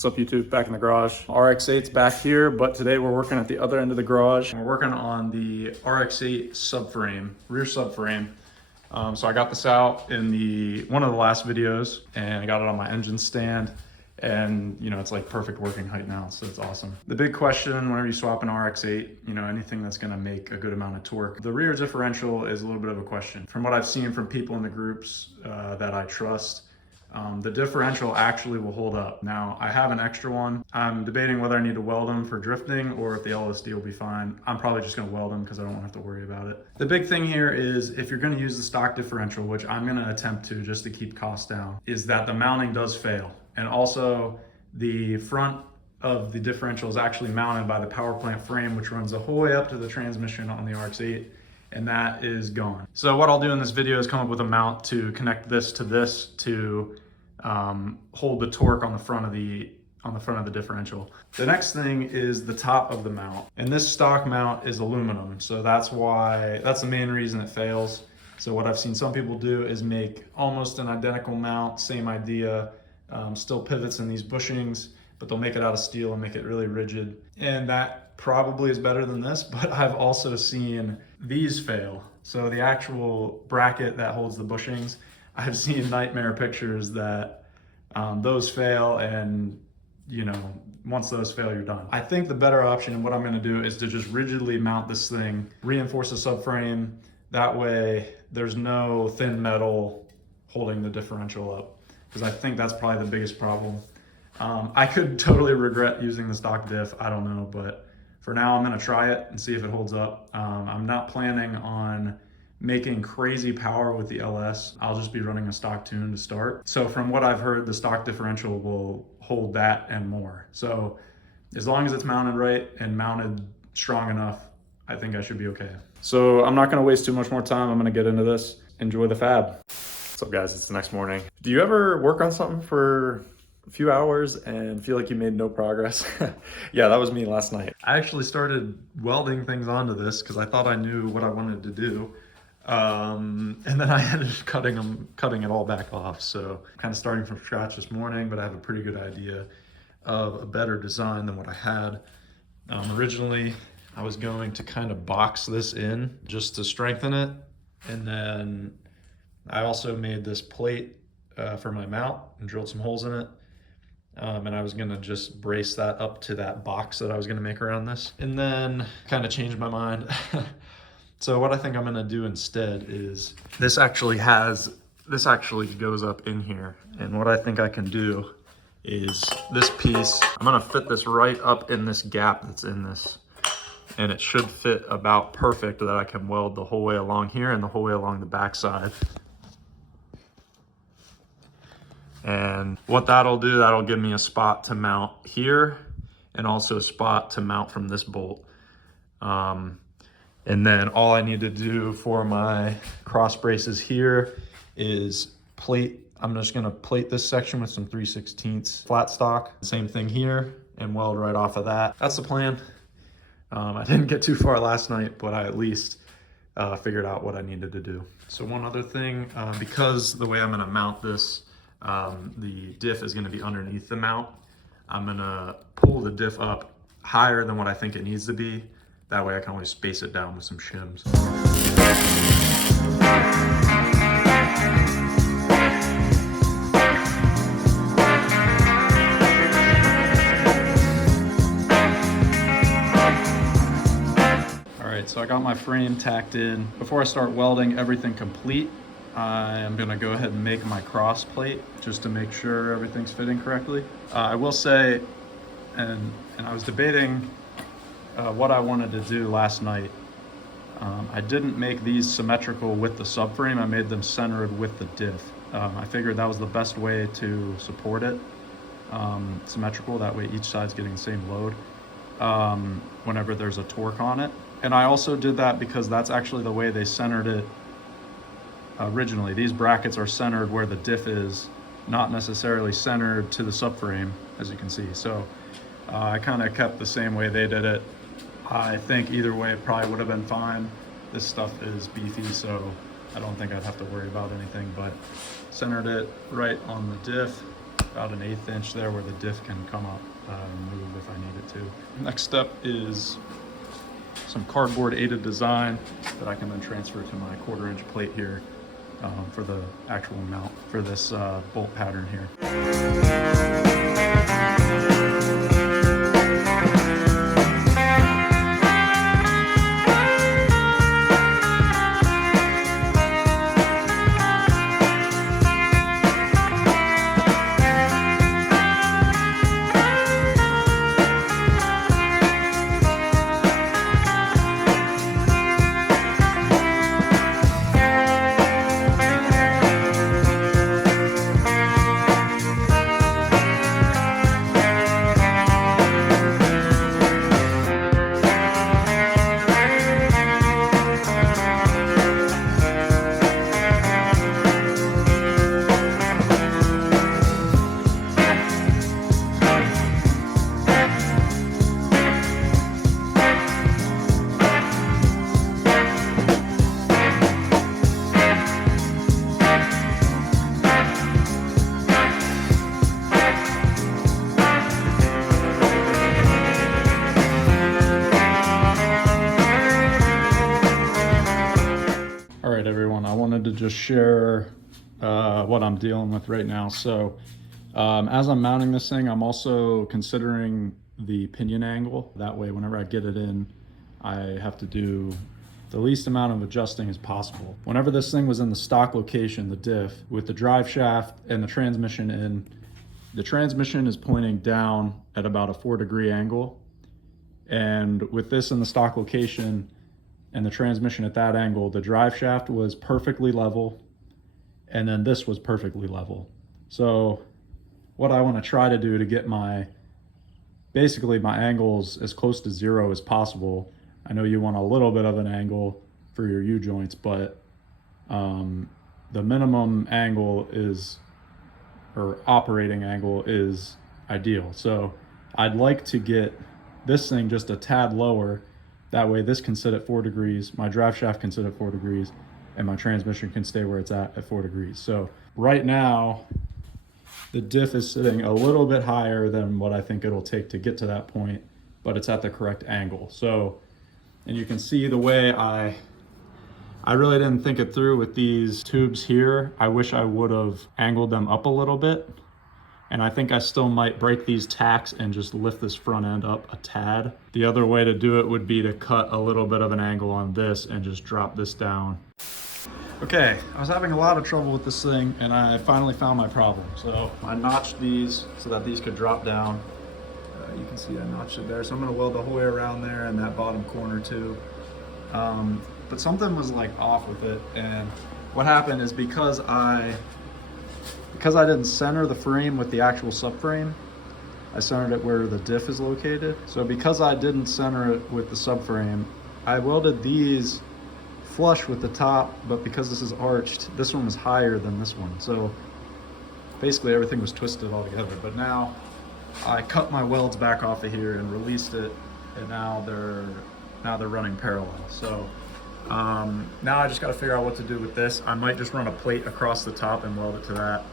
What's up YouTube? Back in the garage. RX8's back here, but today we're working at the other end of the garage. We're working on the RX8 subframe, rear subframe. So I got this out in one of the last videos and I got it on my engine stand, and you know, it's like perfect working height now, so it's awesome. The big question whenever you swap an RX8, you know, anything that's gonna make a good amount of torque, the rear differential is a little bit of a question. From what I've seen from people in the groups that I trust, the differential actually will hold up. Now, I have an extra one. I'm debating whether I need to weld them for drifting or if the LSD will be fine. I'm probably just gonna weld them because I don't have to worry about it. The big thing here is if you're gonna use the stock differential, which I'm gonna attempt to just to keep costs down, is that the mounting does fail. And also the front of the differential is actually mounted by the power plant frame, which runs the whole way up to the transmission on the RX8. And that is gone. So what I'll do in this video is come up with a mount to connect this to hold the torque on the front of the differential. The next thing is the top of the mount, and this stock mount is aluminum, so that's the main reason it fails. So what I've seen some people do is make almost an identical mount, same idea, still pivots in these bushings, but they'll make it out of steel and make it really rigid, and that probably is better than this. But I've also seen these fail. So the actual bracket that holds the bushings, I've seen nightmare pictures that those fail, and you know, once those fail, you're done. I think the better option, and what I'm gonna do, is to just rigidly mount this thing, reinforce the subframe. That way there's no thin metal holding the differential up, because I think that's probably the biggest problem. I could totally regret using the stock diff, I don't know, but for now I'm gonna try it and see if it holds up. I'm not planning on making crazy power with the LS. I'll just be running a stock tune to start. So from what I've heard, the stock differential will hold that and more. So as long as it's mounted right and mounted strong enough, I think I should be okay. So I'm not gonna waste too much more time. I'm gonna get into this. Enjoy the fab. What's up guys, it's the next morning. Do you ever work on something for a few hours and feel like you made no progress? Yeah, that was me last night. I actually started welding things onto this because I thought I knew what I wanted to do. And then I ended up cutting it all back off. So kind of starting from scratch this morning, but I have a pretty good idea of a better design than what I had. Originally, I was going to kind of box this in just to strengthen it. And then I also made this plate for my mount and drilled some holes in it. And I was gonna just brace that up to that box that I was gonna make around this. And then kind of changed my mind. So what I think I'm gonna do instead is, this actually goes up in here. And what I think I can do is this piece, I'm gonna fit this right up in this gap that's in this. And it should fit about perfect that I can weld the whole way along here and the whole way along the backside. And what that'll do, that'll give me a spot to mount here and also a spot to mount from this bolt. And then all I need to do for my cross braces here is I'm just gonna plate this section with some 3/16 flat stock. Same thing here, and weld right off of that. That's the plan. I didn't get too far last night, but I at least figured out what I needed to do. So one other thing, because the way I'm gonna mount this, the diff is gonna be underneath the mount, I'm gonna pull the diff up higher than what I think it needs to be. That way I can always space it down with some shims. All right, so I got my frame tacked in. Before I start welding everything complete, I am gonna go ahead and make my cross plate just to make sure everything's fitting correctly. I will say, and I was debating what I wanted to do last night. I didn't make these symmetrical with the subframe. I made them centered with the diff. I figured that was the best way to support it, symmetrical. That way each side's getting the same load whenever there's a torque on it. And I also did that because that's actually the way they centered it originally. These brackets are centered where the diff is, not necessarily centered to the subframe, as you can see. So I kind of kept the same way they did it. I think either way it probably would have been fine. This stuff is beefy, so I don't think I'd have to worry about anything, but centered it right on the diff. about an 1/8 inch there where the diff can come up and move if I need it to. Next step is some cardboard aided design that I can then transfer to my 1/4 inch plate here for the actual mount for this bolt pattern here. Everyone, I wanted to just share what I'm dealing with right now. So as I'm mounting this thing, I'm also considering the pinion angle. That way, whenever I get it in, I have to do the least amount of adjusting as possible. Whenever this thing was in the stock location, the diff, with the drive shaft and the transmission in, the transmission is pointing down at about a 4-degree angle. And with this in the stock location, and the transmission at that angle, the drive shaft was perfectly level, and then this was perfectly level. So what I want to try to do to get basically my angles as close to 0 as possible. I know you want a little bit of an angle for your U-joints, but the minimum angle or operating angle is ideal. So I'd like to get this thing just a tad lower. That way this can sit at 4 degrees, my drive shaft can sit at 4 degrees, and my transmission can stay where it's at 4 degrees. So right now, the diff is sitting a little bit higher than what I think it'll take to get to that point, but it's at the correct angle. So, and you can see the way I really didn't think it through with these tubes here. I wish I would have angled them up a little bit. And I think I still might break these tacks and just lift this front end up a tad. The other way to do it would be to cut a little bit of an angle on this and just drop this down. Okay, I was having a lot of trouble with this thing and I finally found my problem. So I notched these so that these could drop down. You can see I notched it there. So I'm gonna weld the whole way around there and that bottom corner too. But something was like off with it. And what happened is because I didn't center the frame with the actual subframe, I centered it where the diff is located. So because I didn't center it with the subframe, I welded these flush with the top, but because this is arched, this one was higher than this one. So basically everything was twisted all together. But now I cut my welds back off of here and released it, and now they're running parallel. So now I just got to figure out what to do with this. I might just run a plate across the top and weld it to that.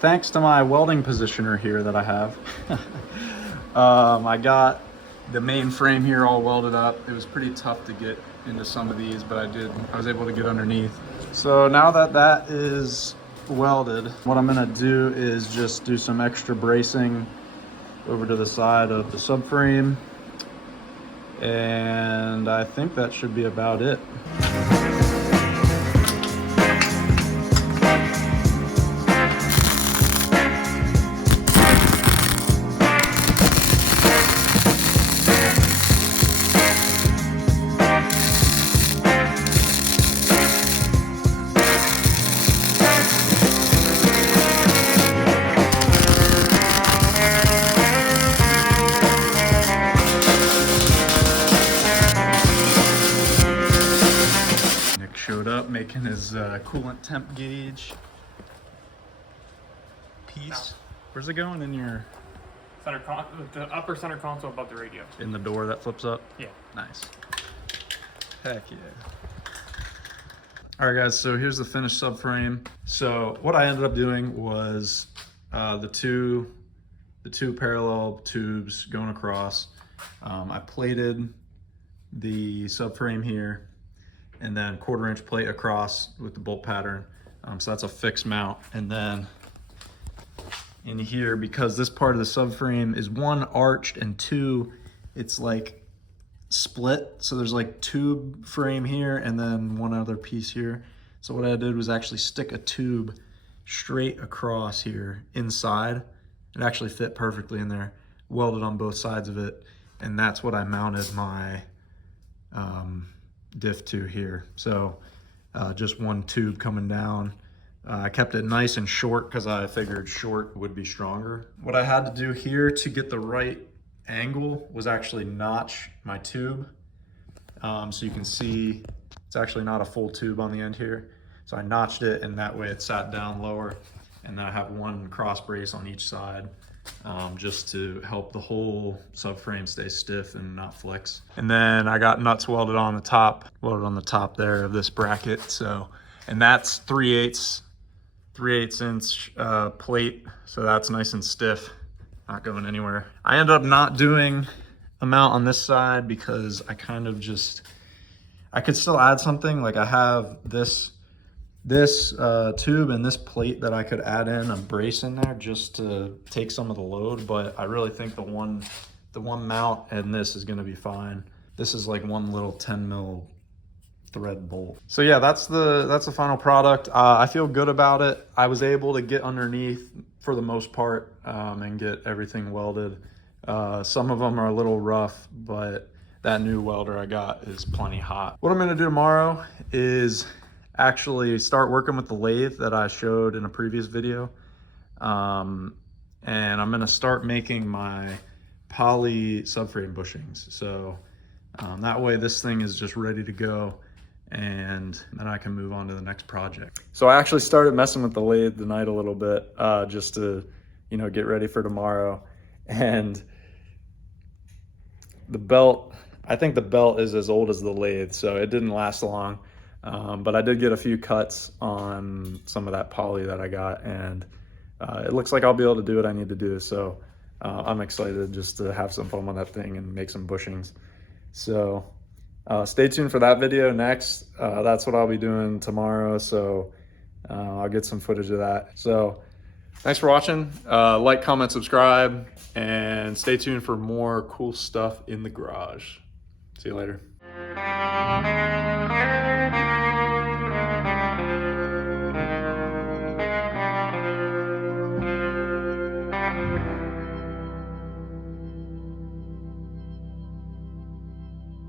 Thanks to my welding positioner here that I have, I got the main frame here all welded up. It was pretty tough to get into some of these, but I was able to get underneath. So now that that is welded, what I'm gonna do is just do some extra bracing over to the side of the subframe. And I think that should be about it. is a coolant temp gauge piece. Where's it going? In your the upper center console above the radio. in the door that flips up? Yeah. Nice. Heck yeah. All right, guys, so here's the finished subframe. So what I ended up doing was the two parallel tubes going across. I plated the subframe here and then 1/4 inch plate across with the bolt pattern. So that's a fixed mount. And then in here, because this part of the subframe is one arched and two, it's like split. So there's like tube frame here and then one other piece here. So what I did was actually stick a tube straight across here inside. It actually fit perfectly in there, welded on both sides of it. And that's what I mounted my diff to here. So just one tube coming down. I kept it nice and short because I figured short would be stronger. What I had to do here to get the right angle was actually notch my tube. So you can see it's actually not a full tube on the end here. So I notched it and that way it sat down lower. And then I have one cross brace on each side just to help the whole subframe stay stiff and not flex. And then I got nuts welded on the top there of this bracket. So, and that's 3/8 inch plate. So that's nice and stiff, not going anywhere. I ended up not doing a mount on this side because I kind of just, I could still add something. Like I have this tube and this plate that I could add in a brace in there just to take some of the load, but I really think the one mount and this is gonna be fine. This is like one little 10 mil thread bolt. So yeah, that's the final product. I feel good about it. I was able to get underneath for the most part and get everything welded. Some of them are a little rough, but that new welder I got is plenty hot. What I'm gonna do tomorrow is actually start working with the lathe that I showed in a previous video. And I'm gonna start making my poly subframe bushings. So that way this thing is just ready to go and then I can move on to the next project. So I actually started messing with the lathe tonight a little bit just to, you know, get ready for tomorrow. And the belt, I think the belt is as old as the lathe, so it didn't last long. But I did get a few cuts on some of that poly that I got, and it looks like I'll be able to do what I need to do. So I'm excited just to have some fun with that thing and make some bushings. So stay tuned for that video next. That's what I'll be doing tomorrow. So I'll get some footage of that. So thanks for watching. Like, comment, subscribe, and stay tuned for more cool stuff in the garage. See you later.